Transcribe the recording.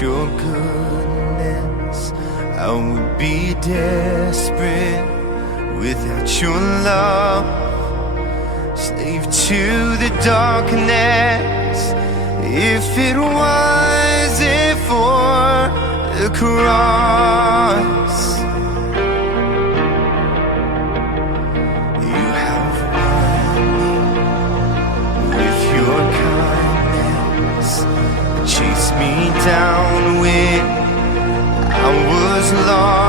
your goodness, I would be desperate without your love. Slave to the darkness, if it wasn't for the cross. You have won me with your kindness, chased me down when I was lost.